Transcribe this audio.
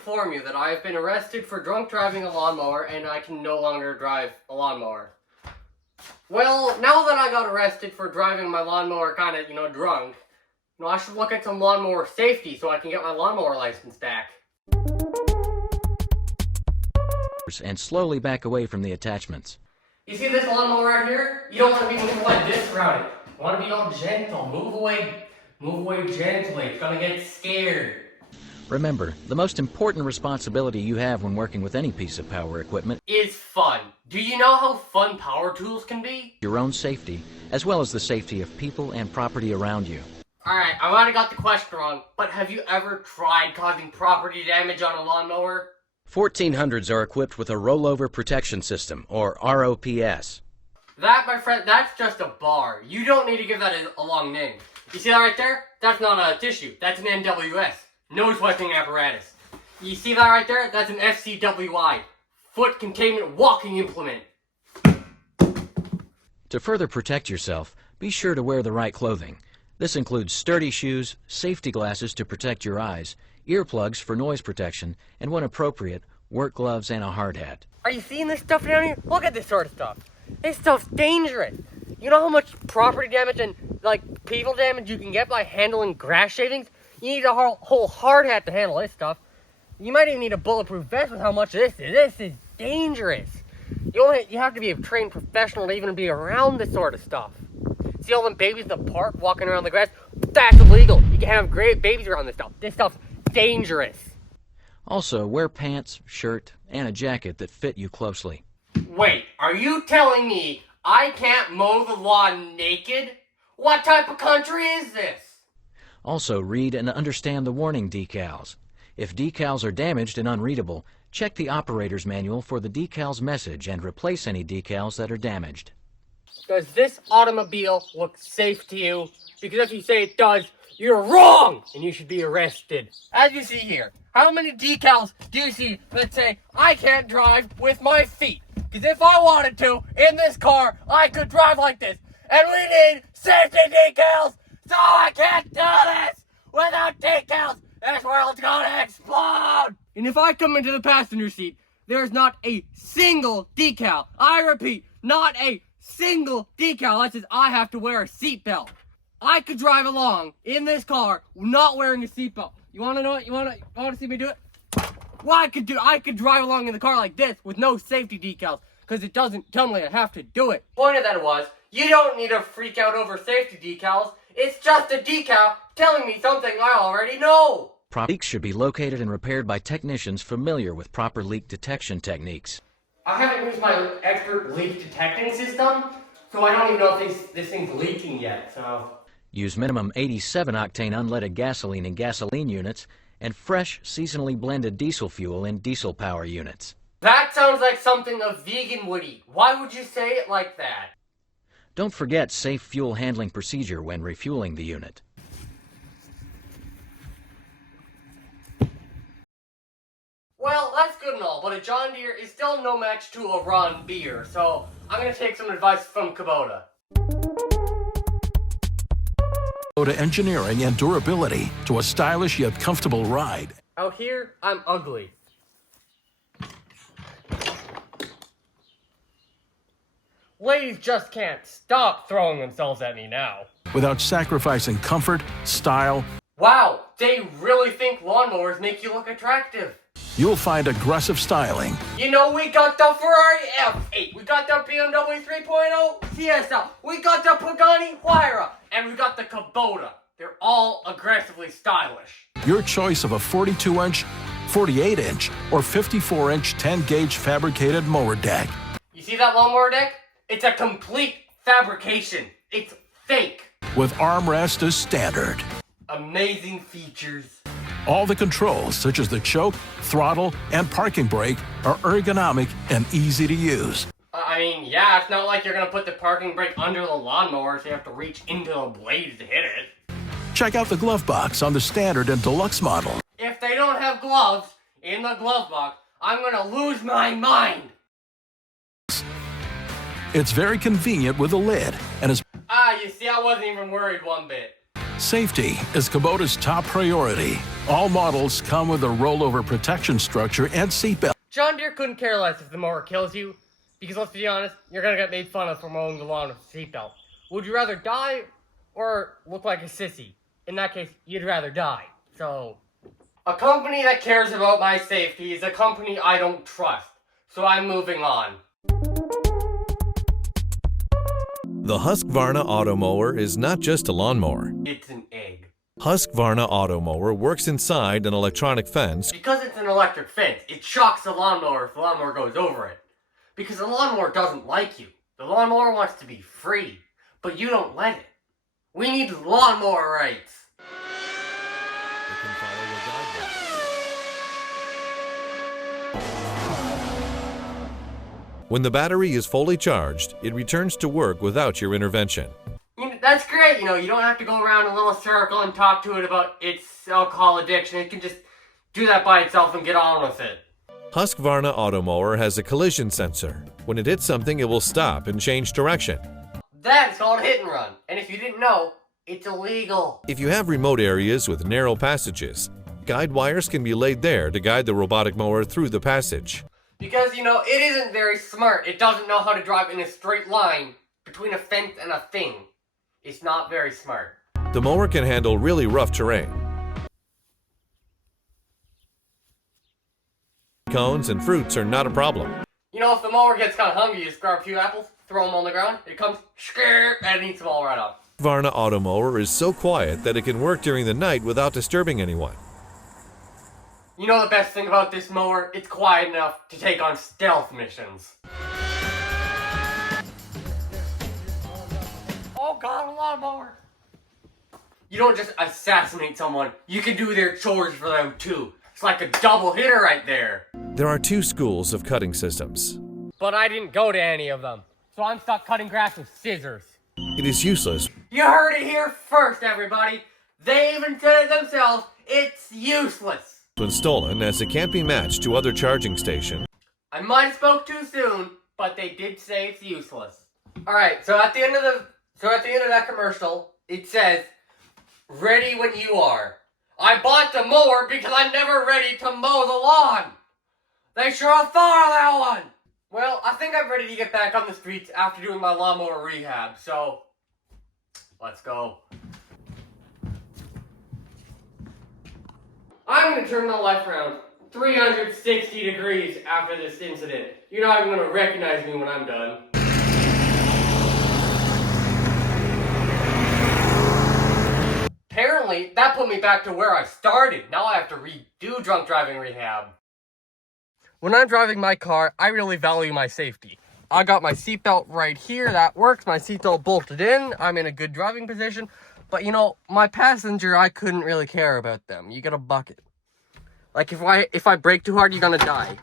inform you that I have been arrested for drunk driving a lawnmower and I can no longer drive a lawnmower. Well, now that I got arrested for driving my lawnmower kind of, drunk, I should look at some lawnmower safety so I can get my lawnmower license back. And slowly back away from the attachments. You see this lawnmower right here? You don't want to be moving like this around it. You want to be all gentle. Move away gently. It's gonna get scared. Remember, the most important responsibility you have when working with any piece of power equipment is fun. Do you know how fun power tools can be? Your own safety, as well as the safety of people and property around you. Alright, I might have got the question wrong, but have you ever tried causing property damage on a lawnmower? 1400s are equipped with a rollover protection system, or ROPS. That, my friend, that's just a bar. You don't need to give that a long name. You see that right there? That's not a tissue. That's an NWS. Nose wiping apparatus. You see that right there? That's an FCWI. Foot containment walking implement. To further protect yourself, be sure to wear the right clothing. This includes sturdy shoes, safety glasses to protect your eyes, earplugs for noise protection, and when appropriate, work gloves and a hard hat. Are you seeing this stuff down here? Look at this sort of stuff. This stuff's dangerous. You know how much property damage and people damage you can get by handling grass shavings? You need a whole hard hat to handle this stuff. You might even need a bulletproof vest with how much this is. This is dangerous. You have to be a trained professional to even be around this sort of stuff. See all them babies in the park walking around the grass? That's illegal. You can't have great babies around this stuff. This stuff's dangerous. Also, wear pants, shirt, and a jacket that fit you closely. Wait, are you telling me I can't mow the lawn naked? What type of country is this? Also, read and understand the warning decals. If decals are damaged and unreadable, check the operator's manual for the decal's message and replace any decals that are damaged. Does this automobile look safe to you? Because if you say it does, you're wrong, and you should be arrested. As you see here, how many decals do you see that say, I can't drive with my feet? Because if I wanted to, in this car, I could drive like this. And we need safety decals, so I can't do this without decals. This world's gonna explode. And if I come into the passenger seat, there's not a single decal. I repeat, not a single decal that says I have to wear a seatbelt. I could drive along in this car not wearing a seatbelt. You want to know it? You want to see me do it? Well, I could drive along in the car like this with no safety decals because it doesn't tell me I have to do it. Point of that was, you don't need to freak out over safety decals. It's just a decal telling me something I already know. Leaks should be located and repaired by technicians familiar with proper leak detection techniques. I haven't used my expert leak detecting system, so I don't even know if this thing's leaking yet, so... Use minimum 87 octane unleaded gasoline in gasoline units and fresh, seasonally blended diesel fuel in diesel power units. That sounds like something a vegan would eat. Why would you say it like that? Don't forget safe fuel handling procedure when refueling the unit. Well, that's good and all, but a John Deere is still no match to a Ron Beer, so I'm going to take some advice from Kubota. Kubota engineering and durability to a stylish yet comfortable ride. Out here, I'm ugly. Ladies just can't stop throwing themselves at me now. Without sacrificing comfort, style. Wow, they really think lawnmowers make you look attractive. You'll find aggressive styling. You know, we got the Ferrari F8, we got the BMW 3.0 CSL, we got the Pagani Huayra, and we got the Kubota. They're all aggressively stylish. Your choice of a 42-inch, 48-inch, or 54-inch 10-gauge fabricated mower deck. You see that lawnmower deck? It's a complete fabrication. It's fake. With armrest as standard. Amazing features. All the controls, such as the choke, throttle, and parking brake, are ergonomic and easy to use. I mean, yeah, it's not like you're going to put the parking brake under the lawnmower so you have to reach into the blades to hit it. Check out the glove box on the standard and deluxe model. If they don't have gloves in the glove box, I'm going to lose my mind. It's very convenient with a lid and is... You see, I wasn't even worried one bit. Safety is Kubota's top priority. All models come with a rollover protection structure and seatbelt. John Deere couldn't care less if the mower kills you, because let's be honest, you're gonna get made fun of for mowing the lawn with a seatbelt. Would you rather die or look like a sissy? In that case, you'd rather die. So, a company that cares about my safety is a company I don't trust. So I'm moving on. The Husqvarna Automower is not just a lawnmower. It's an egg. Husqvarna Automower works inside an electronic fence. Because it's an electric fence, it shocks the lawnmower if the lawnmower goes over it. Because the lawnmower doesn't like you. The lawnmower wants to be free, but you don't let it. We need lawnmower rights. It can follow a guidebook. When the battery is fully charged, it returns to work without your intervention. That's great, you don't have to go around a little circle and talk to it about its alcohol addiction. It can just do that by itself and get on with it. Husqvarna Automower has a collision sensor. When it hits something, it will stop and change direction. That's called hit and run. And if you didn't know, it's illegal. If you have remote areas with narrow passages, guide wires can be laid there to guide the robotic mower through the passage. Because, it isn't very smart. It doesn't know how to drive in a straight line between a fence and a thing. It's not very smart. The mower can handle really rough terrain. Cones and fruits are not a problem. If the mower gets kind of hungry, you just grab a few apples, throw them on the ground, it comes, and eats them all right up. Husqvarna Automower is so quiet that it can work during the night without disturbing anyone. The best thing about this mower? It's quiet enough to take on stealth missions. Oh god, a lawnmower! You don't just assassinate someone, you can do their chores for them too. It's like a double hitter right there. There are two schools of cutting systems. But I didn't go to any of them, so I'm stuck cutting grass with scissors. It is useless. You heard it here first, everybody. They even said it themselves, it's useless. When stolen, as it can't be matched to other charging stations. I might have spoke too soon, but they did say it's useless. Alright, so at the end of that commercial, it says, ready when you are. I bought the mower because I'm never ready to mow the lawn. They sure thought of that one. Well, I think I'm ready to get back on the streets after doing my lawnmower rehab, so let's go. I'm going to turn my life around 360 degrees after this incident. You're not even going to recognize me when I'm done. Apparently, that put me back to where I started. Now I have to redo drunk driving rehab. When I'm driving my car, I really value my safety. I got my seatbelt right here. That works. My seatbelt bolted in. I'm in a good driving position. But my passenger, I couldn't really care about them. You got a bucket. Like if I brake too hard, you're gonna die.